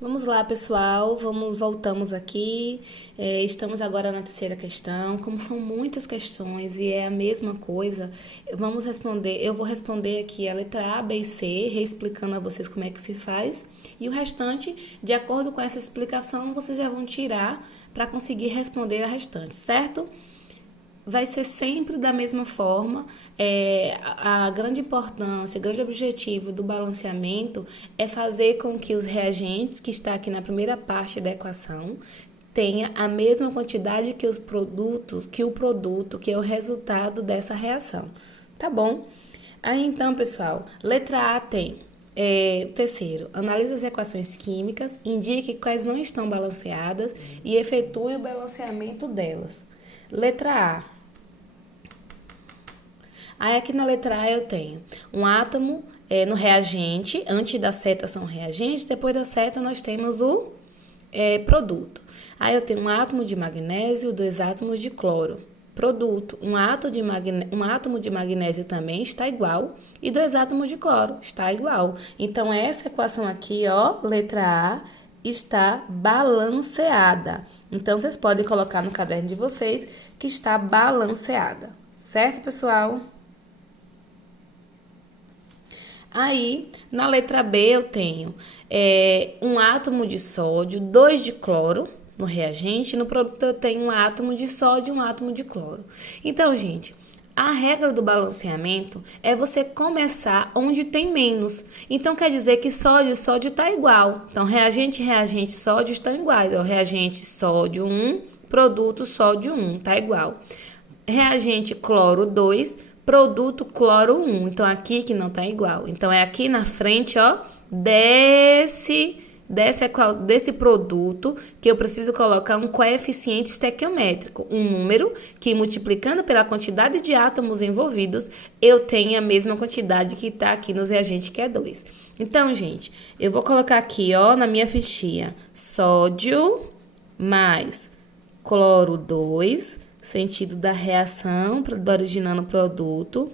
Vamos lá, pessoal, voltamos aqui. Estamos agora na terceira questão. Como são muitas questões e é a mesma coisa, vamos responder. Eu vou responder aqui a letra A, B e C, reexplicando a vocês como é que se faz. E o restante, de acordo com essa explicação, vocês já vão tirar para conseguir responder a restante, certo? Vai ser sempre da mesma forma. A grande importância, o grande objetivo do balanceamento é fazer com que os reagentes, que está aqui na primeira parte da equação, tenha a mesma quantidade que os produtos, que o produto, que é o resultado dessa reação. Tá bom? Aí então, pessoal, letra A tem terceiro, analise as equações químicas, indique quais não estão balanceadas e efetue o balanceamento delas. Letra A. Aí aqui na letra A eu tenho um átomo no reagente, antes da seta são reagentes, depois da seta nós temos o produto. Aí eu tenho um átomo de magnésio, 2 átomos de cloro. Produto, um átomo de magnésio também está igual e 2 átomos de cloro está igual. Então, essa equação aqui, ó, letra A, está balanceada. Então, vocês podem colocar no caderno de vocês que está balanceada. Certo, pessoal? Aí, na letra B, eu tenho um átomo de sódio, 2 de cloro no reagente. No produto, eu tenho um átomo de sódio e um átomo de cloro. Então, gente, a regra do balanceamento é você começar onde tem menos. Então, quer dizer que sódio e sódio está igual. Então, reagente e reagente sódio estão iguais. O reagente sódio 1, produto sódio 1, está igual. Reagente cloro 2, produto cloro 1. Então, aqui que não tá igual. Então, é aqui na frente, ó, desse produto que eu preciso colocar um coeficiente estequiométrico, um número que multiplicando pela quantidade de átomos envolvidos, eu tenho a mesma quantidade que tá aqui nos reagentes, que é 2. Então, gente, eu vou colocar aqui, ó, na minha fichinha, sódio mais cloro 2, sentido da reação do originando o produto,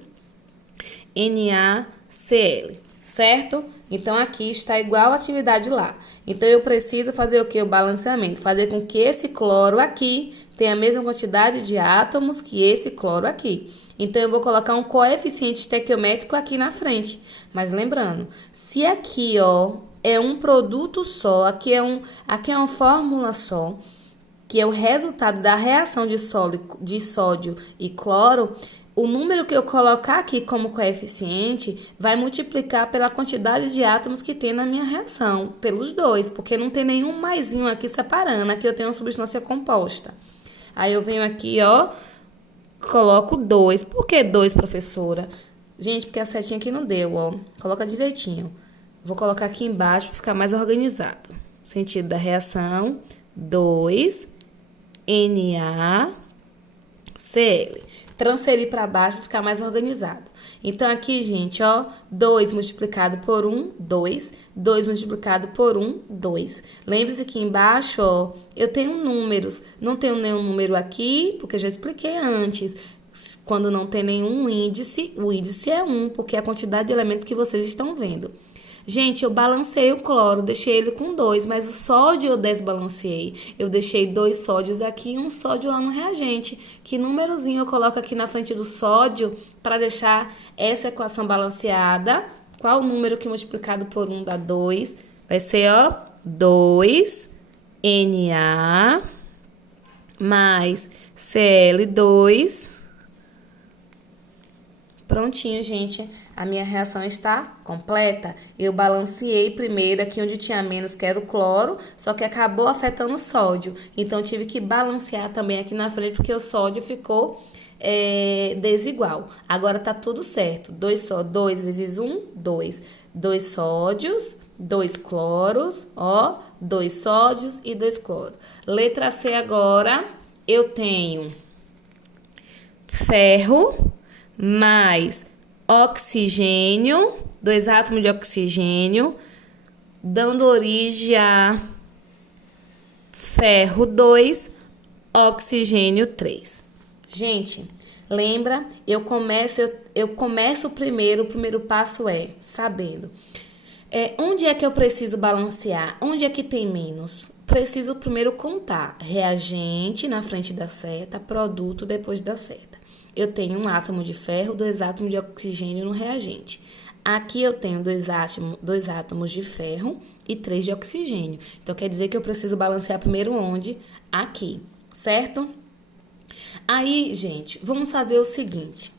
NaCl, certo? Então, aqui está igual a atividade lá. Então, eu preciso fazer o que? O balanceamento. Fazer com que esse cloro aqui tenha a mesma quantidade de átomos que esse cloro aqui. Então, eu vou colocar um coeficiente estequiométrico aqui na frente. Mas lembrando, se aqui, ó, é um produto só, aqui é uma fórmula só, que é o resultado da reação de sódio e cloro, o número que eu colocar aqui como coeficiente vai multiplicar pela quantidade de átomos que tem na minha reação, pelos 2, porque não tem nenhum maisinho aqui separando, aqui eu tenho uma substância composta. Aí eu venho aqui, ó, coloco 2. Por que 2, professora? Gente, porque a setinha aqui não deu, ó. Coloca direitinho. Vou colocar aqui embaixo para ficar mais organizado. Sentido da reação, 2 NaCl. Transferir para baixo para ficar mais organizado. Então, aqui, gente, ó, 2 multiplicado por 1, 2. 2 multiplicado por 1, 2. Lembre-se que embaixo, ó, eu tenho números. Não tenho nenhum número aqui, porque eu já expliquei antes. Quando não tem nenhum índice, o índice é 1, porque é a quantidade de elementos que vocês estão vendo. Gente, eu balancei o cloro, deixei ele com 2, mas o sódio eu desbalanceei. Eu deixei 2 sódios aqui e um sódio lá no reagente. Que númerozinho eu coloco aqui na frente do sódio para deixar essa equação balanceada? Qual o número que multiplicado por 1 dá 2? Vai ser, ó, 2 Na mais Cl2. Prontinho, gente. A minha reação está completa. Eu balanceei primeiro aqui onde tinha menos, que era o cloro, só que acabou afetando o sódio. Então, tive que balancear também aqui na frente, porque o sódio ficou desigual. Agora, tá tudo certo. 2 vezes 1, 2. 2 sódios, 2 cloros, ó. 2 sódios e 2 cloros. Letra C agora, eu tenho ferro mais oxigênio, 2 átomos de oxigênio, dando origem a ferro 2, oxigênio 3. Gente, lembra? Eu começo primeiro, o primeiro passo é sabendo. Onde é que eu preciso balancear? Onde é que tem menos? Preciso primeiro contar reagente na frente da seta, produto depois da seta. Eu tenho um átomo de ferro, 2 átomos de oxigênio no reagente. Aqui eu tenho dois átomos de ferro e 3 de oxigênio. Então, quer dizer que eu preciso balancear primeiro onde? Aqui, certo? Aí, gente, vamos fazer o seguinte.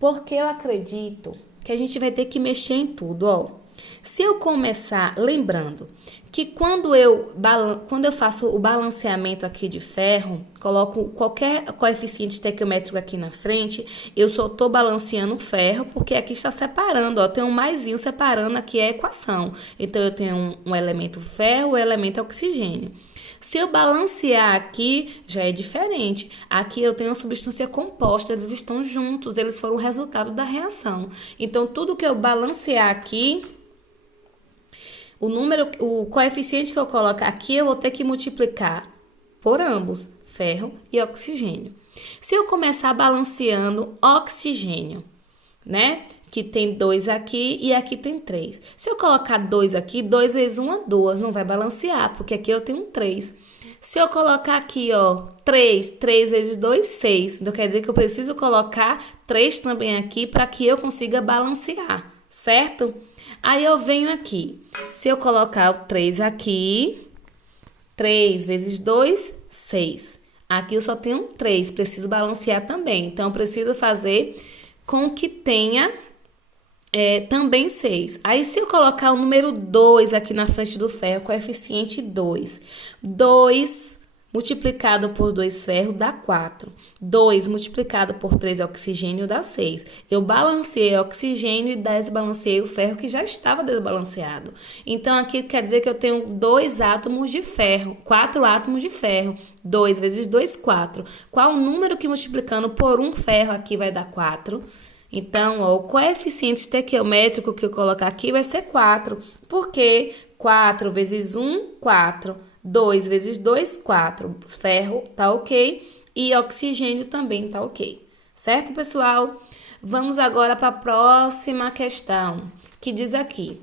Porque eu acredito que a gente vai ter que mexer em tudo, ó. Se eu começar, lembrando que quando eu faço o balanceamento aqui de ferro, coloco qualquer coeficiente estequiométrico aqui na frente, eu só estou balanceando o ferro, porque aqui está separando, ó, tem um maisinho separando aqui a equação. Então, eu tenho um elemento ferro, um elemento oxigênio. Se eu balancear aqui, já é diferente. Aqui eu tenho uma substância composta, eles estão juntos, eles foram o resultado da reação. Então, tudo que eu balancear aqui, o coeficiente que eu colocar aqui, eu vou ter que multiplicar por ambos, ferro e oxigênio. Se eu começar balanceando oxigênio, né? Que tem 2 aqui e aqui tem 3. Se eu colocar 2 aqui, 2 vezes 1 é 2, não vai balancear, porque aqui eu tenho 3. Se eu colocar aqui, ó, 3 vezes 2, 6. Então, quer dizer que eu preciso colocar 3 também aqui para que eu consiga balancear, certo? Aí eu venho aqui. Se eu colocar o 3 aqui, 3 vezes 2, 6. Aqui eu só tenho 3, preciso balancear também. Então, eu preciso fazer com que tenha também 6. Aí, se eu colocar o número 2 aqui na frente do ferro, coeficiente 2. 2 multiplicado por 2 ferro dá 4. 2 multiplicado por 3 oxigênio dá 6. Eu balanceei o oxigênio e desbalanceei o ferro que já estava desbalanceado. Então, aqui quer dizer que eu tenho 2 átomos de ferro, 4 átomos de ferro. 2 vezes 2, 4. Qual o número que multiplicando por um ferro aqui vai dar 4? Então, ó, o coeficiente estequiométrico que eu colocar aqui vai ser 4. Porque 4 vezes 1, 4. 2 vezes 2, 4. Ferro tá ok. E oxigênio também tá ok. Certo, pessoal? Vamos agora para a próxima questão, que diz aqui.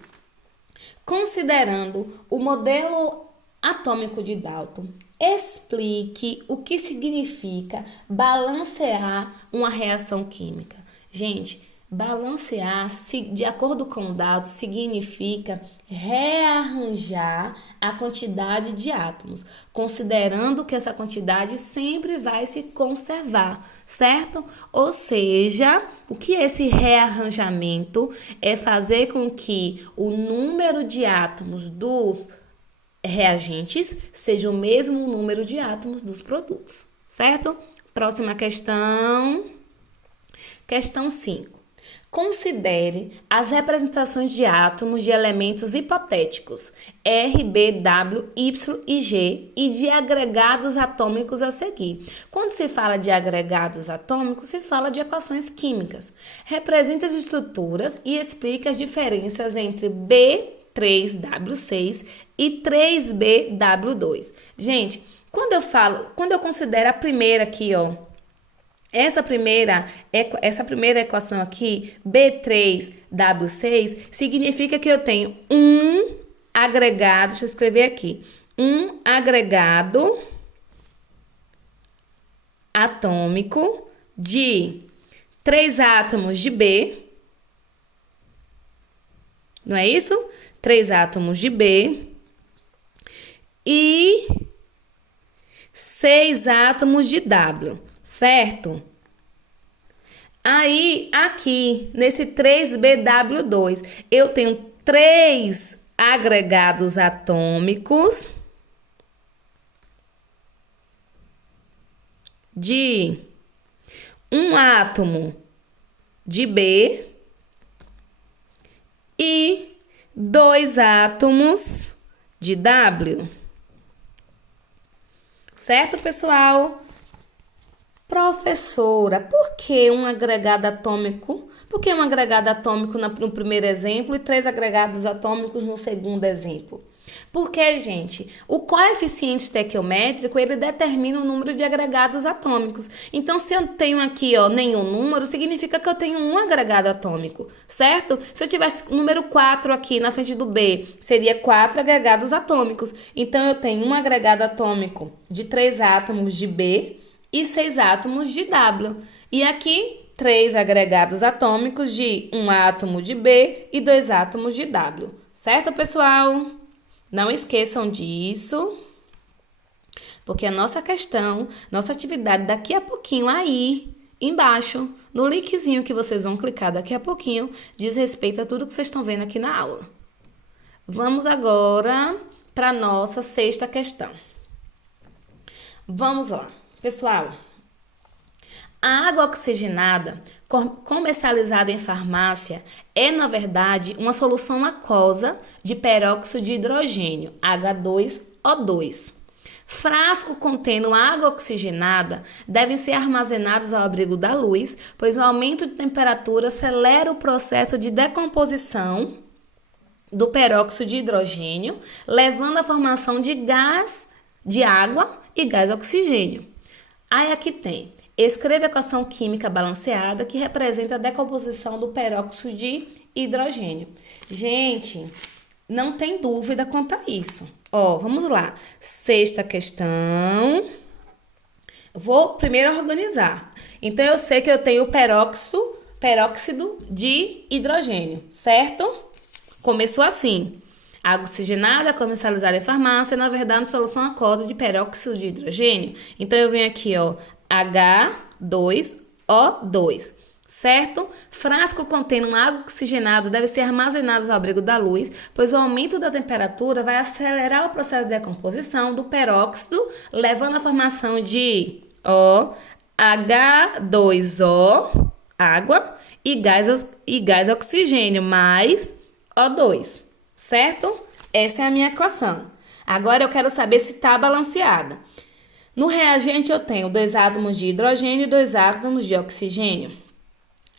Considerando o modelo atômico de Dalton, explique o que significa balancear uma reação química. Gente, balancear, de acordo com o dado, significa rearranjar a quantidade de átomos, considerando que essa quantidade sempre vai se conservar, certo? Ou seja, o que esse rearranjamento é fazer com que o número de átomos dos reagentes seja o mesmo número de átomos dos produtos, certo? Próxima questão. Questão 5. Considere as representações de átomos de elementos hipotéticos R, B, W, Y e G e de agregados atômicos a seguir. Quando se fala de agregados atômicos, se fala de equações químicas. Represente as estruturas e explique as diferenças entre B3W6 e 3BW2. Gente, quando eu considero a primeira aqui, ó, essa primeira equação aqui, B3W6, significa que eu tenho um agregado, deixa eu escrever aqui, um agregado atômico de 3 átomos de B, não é isso? 3 átomos de B e 6 átomos de W. Certo? Aí, aqui, nesse 3BW2, eu tenho 3 agregados atômicos de um átomo de B e 2 átomos de W. Certo, pessoal? Professora, por que um agregado atômico? Por que um agregado atômico no primeiro exemplo e 3 agregados atômicos no segundo exemplo? Porque, gente, o coeficiente estequiométrico, ele determina o número de agregados atômicos. Então, se eu tenho aqui, ó, nenhum número, significa que eu tenho um agregado atômico, certo? Se eu tivesse número 4 aqui na frente do B, seria 4 agregados atômicos. Então, eu tenho um agregado atômico de 3 átomos de B e 6 átomos de W. E aqui, 3 agregados atômicos de 1 átomo de B e 2 átomos de W. Certo, pessoal? Não esqueçam disso, porque a nossa questão, nossa atividade daqui a pouquinho aí, embaixo, no linkzinho que vocês vão clicar daqui a pouquinho, diz respeito a tudo que vocês estão vendo aqui na aula. Vamos agora para a nossa sexta questão. Vamos lá. Pessoal, a água oxigenada comercializada em farmácia é, na verdade, uma solução aquosa de peróxido de hidrogênio, H2O2. Frasco contendo água oxigenada devem ser armazenados ao abrigo da luz, pois o aumento de temperatura acelera o processo de decomposição do peróxido de hidrogênio, levando à formação de gás de água e gás oxigênio. Aí aqui tem: escreva a equação química balanceada que representa a decomposição do peróxido de hidrogênio. Gente, não tem dúvida quanto a isso. Ó, vamos lá. Sexta questão. Vou primeiro organizar. Então, eu sei que eu tenho peróxido de hidrogênio, certo? Começou assim: água oxigenada comercializada em farmácia, na verdade, solução aquosa de peróxido de hidrogênio. Então, eu venho aqui, ó, H2O2, certo? Frasco contendo água oxigenada deve ser armazenado ao abrigo da luz, pois o aumento da temperatura vai acelerar o processo de decomposição do peróxido, levando à formação de H2O, água, e gás oxigênio, mais O2, certo? Essa é a minha equação. Agora eu quero saber se está balanceada. No reagente eu tenho 2 átomos de hidrogênio e 2 átomos de oxigênio.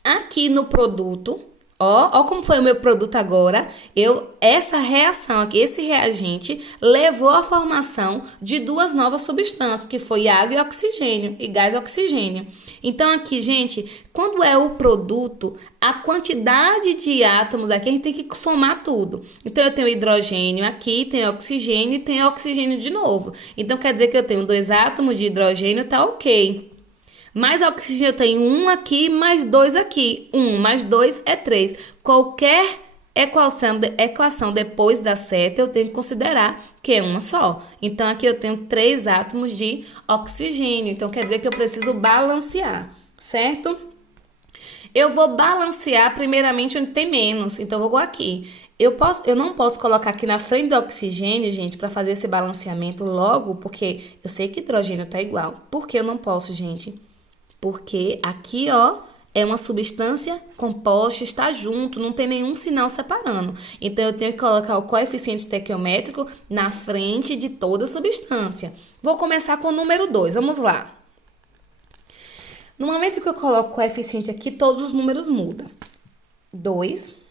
Aqui no produto, ó como foi o meu produto agora, essa reação aqui, esse reagente, levou à formação de 2 novas substâncias, que foi água e oxigênio, e gás oxigênio. Então aqui, gente, quando é o produto, a quantidade de átomos aqui, a gente tem que somar tudo. Então eu tenho hidrogênio aqui, tenho oxigênio e tenho oxigênio de novo. Então quer dizer que eu tenho 2 átomos de hidrogênio, tá ok. Mais oxigênio eu tenho 1 aqui, mais 2 aqui. 1 mais 2 é 3. Qualquer equação depois da seta eu tenho que considerar que é uma só. Então, aqui eu tenho 3 átomos de oxigênio. Então, quer dizer que eu preciso balancear, certo? Eu vou balancear primeiramente onde tem menos. Então, eu vou aqui. Eu não posso colocar aqui na frente do oxigênio, gente, para fazer esse balanceamento logo, porque eu sei que hidrogênio tá igual. Por que eu não posso, gente? Porque aqui, ó, é uma substância composta, está junto, não tem nenhum sinal separando. Então, eu tenho que colocar o coeficiente estequiométrico na frente de toda a substância. Vou começar com o número 2, vamos lá. No momento que eu coloco o coeficiente aqui, todos os números mudam. 2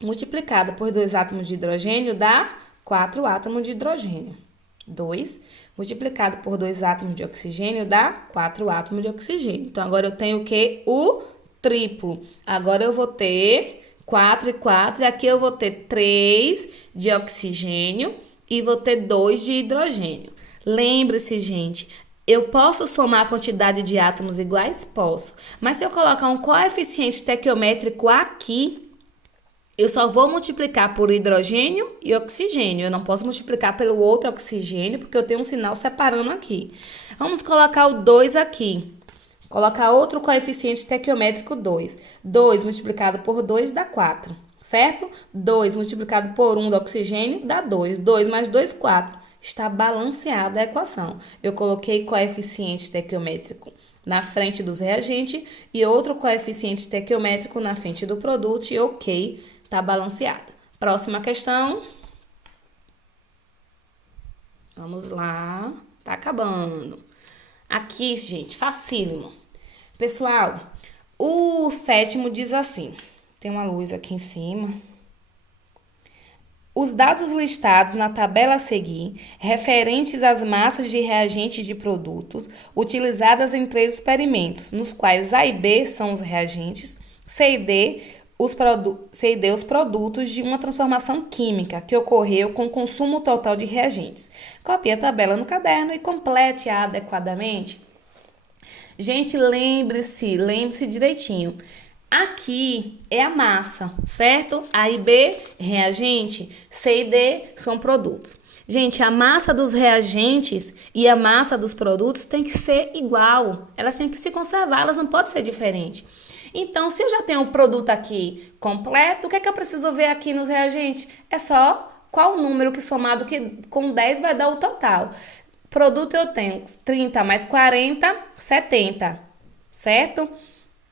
multiplicado por 2 átomos de hidrogênio dá 4 átomos de hidrogênio. 2 multiplicado por 2 átomos de oxigênio dá 4 átomos de oxigênio. Então, agora eu tenho o quê? O triplo. Agora eu vou ter 4 e 4, e aqui eu vou ter 3 de oxigênio e vou ter 2 de hidrogênio. Lembre-se, gente, eu posso somar a quantidade de átomos iguais? Posso. Mas se eu colocar um coeficiente estequiométrico aqui, eu só vou multiplicar por hidrogênio e oxigênio. Eu não posso multiplicar pelo outro oxigênio, porque eu tenho um sinal separando aqui. Vamos colocar o 2 aqui. Colocar outro coeficiente estequiométrico 2. 2 multiplicado por 2 dá 4, certo? 2 multiplicado por 1 do oxigênio dá 2. 2 mais 2, 4. Está balanceada a equação. Eu coloquei coeficiente estequiométrico na frente dos reagentes e outro coeficiente estequiométrico na frente do produto e ok, tá balanceada. Próxima questão. Vamos lá. Tá acabando. Aqui, gente, facílimo. Pessoal, o sétimo diz assim. Tem uma luz aqui em cima. Os dados listados na tabela a seguir, referentes às massas de reagentes de produtos utilizadas em 3 experimentos, nos quais A e B são os reagentes, C e D os produtos de uma transformação química que ocorreu com o consumo total de reagentes. Copie a tabela no caderno e complete adequadamente. Gente, lembre-se direitinho. Aqui é a massa, certo? A e B, reagente. C e D são produtos. Gente, a massa dos reagentes e a massa dos produtos tem que ser igual. Elas têm que se conservar, elas não podem ser diferentes. Então, se eu já tenho o produto aqui completo, o que é que eu preciso ver aqui nos reagentes? É só qual o número que somado com 10 vai dar o total. Produto eu tenho 30 mais 40, 70, certo?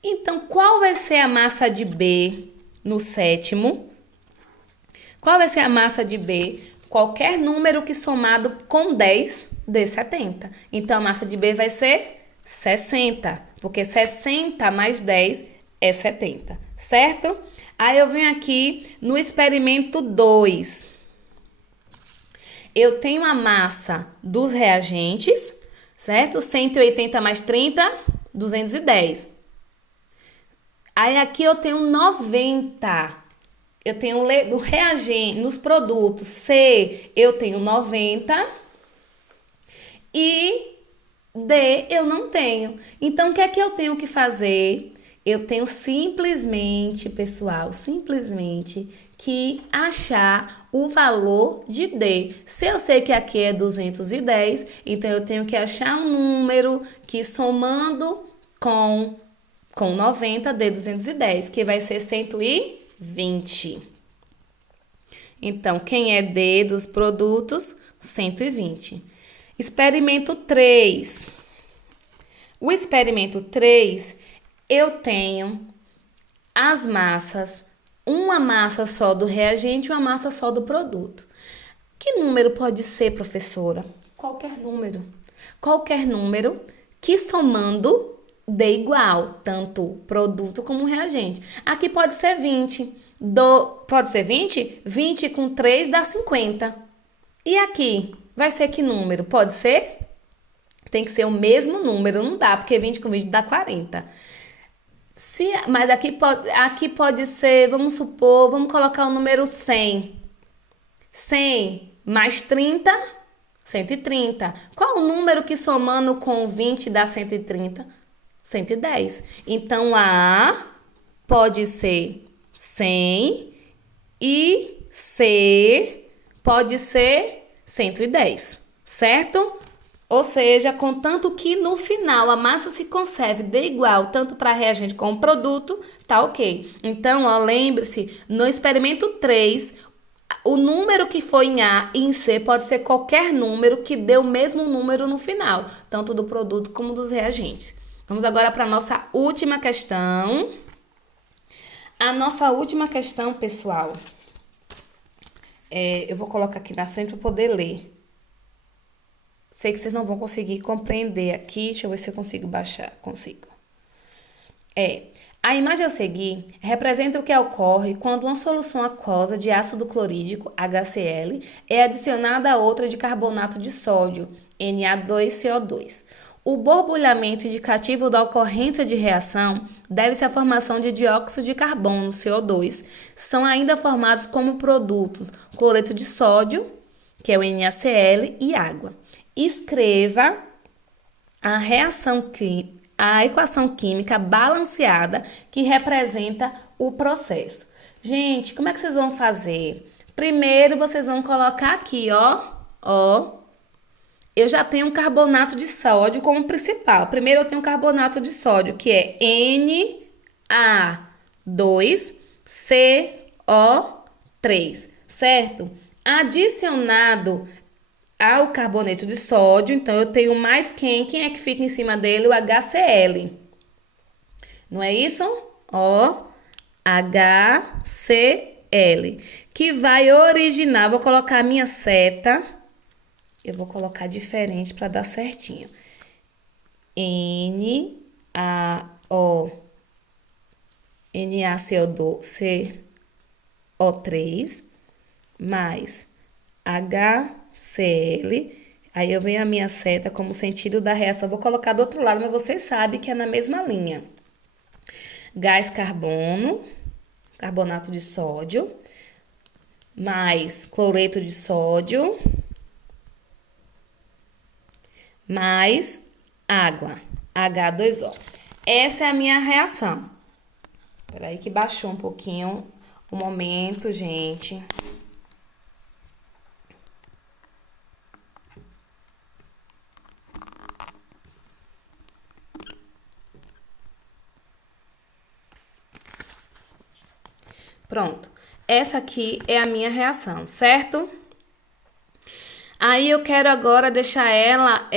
Então, qual vai ser a massa de B no sétimo? Qual vai ser a massa de B? Qualquer número que somado com 10 dê 70. Então, a massa de B vai ser 60, porque 60 mais 10 é 70, certo? Aí eu venho aqui no experimento 2. Eu tenho a massa dos reagentes, certo? 180 mais 30, 210. Aí aqui eu tenho 90. Eu tenho do reagente nos produtos C, eu tenho 90 e D eu não tenho. Então o que é que eu tenho que fazer? Eu tenho simplesmente, pessoal, simplesmente que achar o valor de D. Se eu sei que aqui é 210, então eu tenho que achar um número que somando com 90 dê 210, que vai ser 120. Então, quem é D dos produtos? 120. Experimento 3. O experimento 3, eu tenho as massas, uma massa só do reagente e uma massa só do produto. Que número pode ser, professora? Qualquer número. Qualquer número que somando dê igual, tanto produto como reagente. Aqui pode ser 20. Pode ser 20? 20 com 3 dá 50. E aqui, vai ser que número? Pode ser? Tem que ser o mesmo número, não dá, porque 20 com 20 dá 40. Mas aqui pode ser, vamos supor, vamos colocar o número 100. 100 mais 30, 130. Qual o número que somando com 20 dá 130? 110. Então, A pode ser 100 e C pode ser 110, certo? Ou seja, contanto que no final a massa se conserve de igual, tanto para reagente como produto, tá ok. Então, ó, lembre-se, no experimento 3, o número que foi em A e em C pode ser qualquer número que dê o mesmo número no final, tanto do produto como dos reagentes. Vamos agora para a nossa última questão. A nossa última questão, pessoal, eu vou colocar aqui na frente para poder ler. Sei que vocês não vão conseguir compreender aqui. Deixa eu ver se eu consigo baixar. Consigo. A imagem a seguir representa o que ocorre quando uma solução aquosa de ácido clorídrico, HCl, é adicionada a outra de carbonato de sódio, Na2CO2. O borbulhamento indicativo da ocorrência de reação deve-se à formação de dióxido de carbono, CO2. São ainda formados como produtos cloreto de sódio, que é o NaCl, e água. Escreva a equação química balanceada que representa o processo. Gente, como é que vocês vão fazer? Primeiro, vocês vão colocar aqui, ó. Eu já tenho um carbonato de sódio como principal. Primeiro, eu tenho carbonato de sódio, que é Na2CO3, certo? Adicionado ao carbonato de sódio, então eu tenho mais quem é que fica em cima dele? O HCl. Não é isso? Ó, HCl, que vai originar, vou colocar a minha seta, eu vou colocar diferente para dar certinho. NaCO3, mais HCl. Aí eu venho a minha seta como sentido da reação. Vou colocar do outro lado, mas vocês sabem que é na mesma linha. Gás carbono, carbonato de sódio, mais cloreto de sódio, mais água, H2O. Essa é a minha reação. Peraí que baixou um pouquinho o momento, gente. Pronto. Essa aqui é a minha reação, certo? Aí eu quero agora deixar ela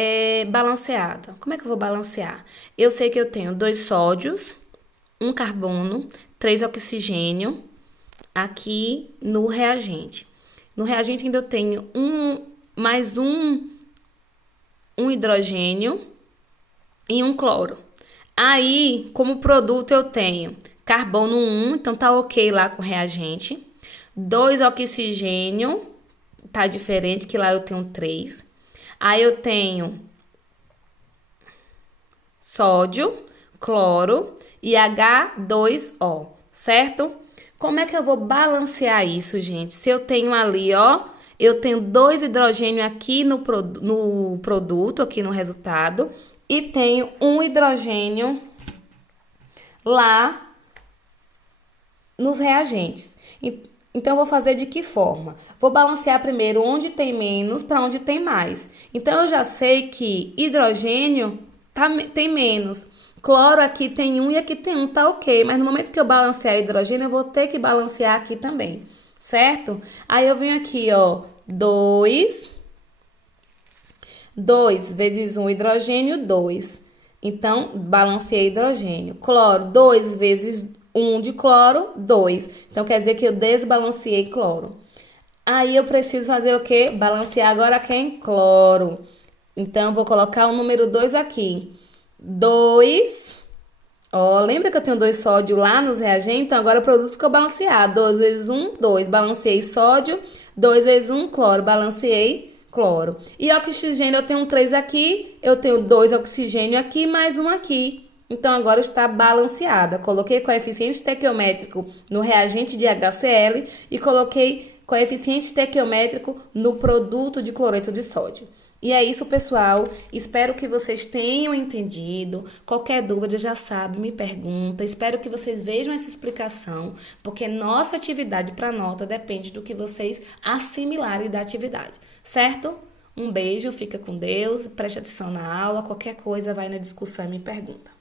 balanceada. Como é que eu vou balancear? Eu sei que eu tenho 2 sódios, 1 carbono, 3 oxigênio aqui no reagente. No reagente ainda eu tenho mais um hidrogênio e um cloro. Aí, como produto, eu tenho carbono 1, então tá ok lá com o reagente. 2 oxigênio, tá diferente, que lá eu tenho 3. Aí eu tenho sódio, cloro e H2O, certo? Como é que eu vou balancear isso, gente? Se eu tenho ali, ó, eu tenho 2 hidrogênio aqui no produto, aqui no resultado, e tenho 1 hidrogênio lá nos reagentes. Então, eu vou fazer de que forma? Vou balancear primeiro onde tem menos para onde tem mais. Então, eu já sei que hidrogênio tem menos. Cloro aqui tem 1 e aqui tem 1, tá ok. Mas no momento que eu balancear hidrogênio, eu vou ter que balancear aqui também, certo? Aí eu venho aqui, ó, 2 vezes 1 hidrogênio, 2. Então, balanceei hidrogênio. Cloro, 2 vezes 1 de cloro, 2. Então, quer dizer que eu desbalanceei cloro. Aí, eu preciso fazer o quê? Balancear agora quem? Cloro. Então, eu vou colocar o número 2 aqui. 2. Ó, lembra que eu tenho 2 sódio lá nos reagentes? Então, agora o produto ficou balanceado. 2 vezes 1, 2. Balanceei sódio. 2 vezes 1, cloro. Balanceei cloro. E oxigênio, eu tenho 3 aqui. Eu tenho 2 oxigênio aqui, mais 1 aqui. Então, agora está balanceada. Coloquei coeficiente estequiométrico no reagente de HCl e coloquei coeficiente estequiométrico no produto de cloreto de sódio. E é isso, pessoal. Espero que vocês tenham entendido. Qualquer dúvida, já sabe, me pergunta. Espero que vocês vejam essa explicação, porque nossa atividade para nota depende do que vocês assimilarem da atividade, certo? Um beijo, fica com Deus, preste atenção na aula. Qualquer coisa, vai na discussão e me pergunta.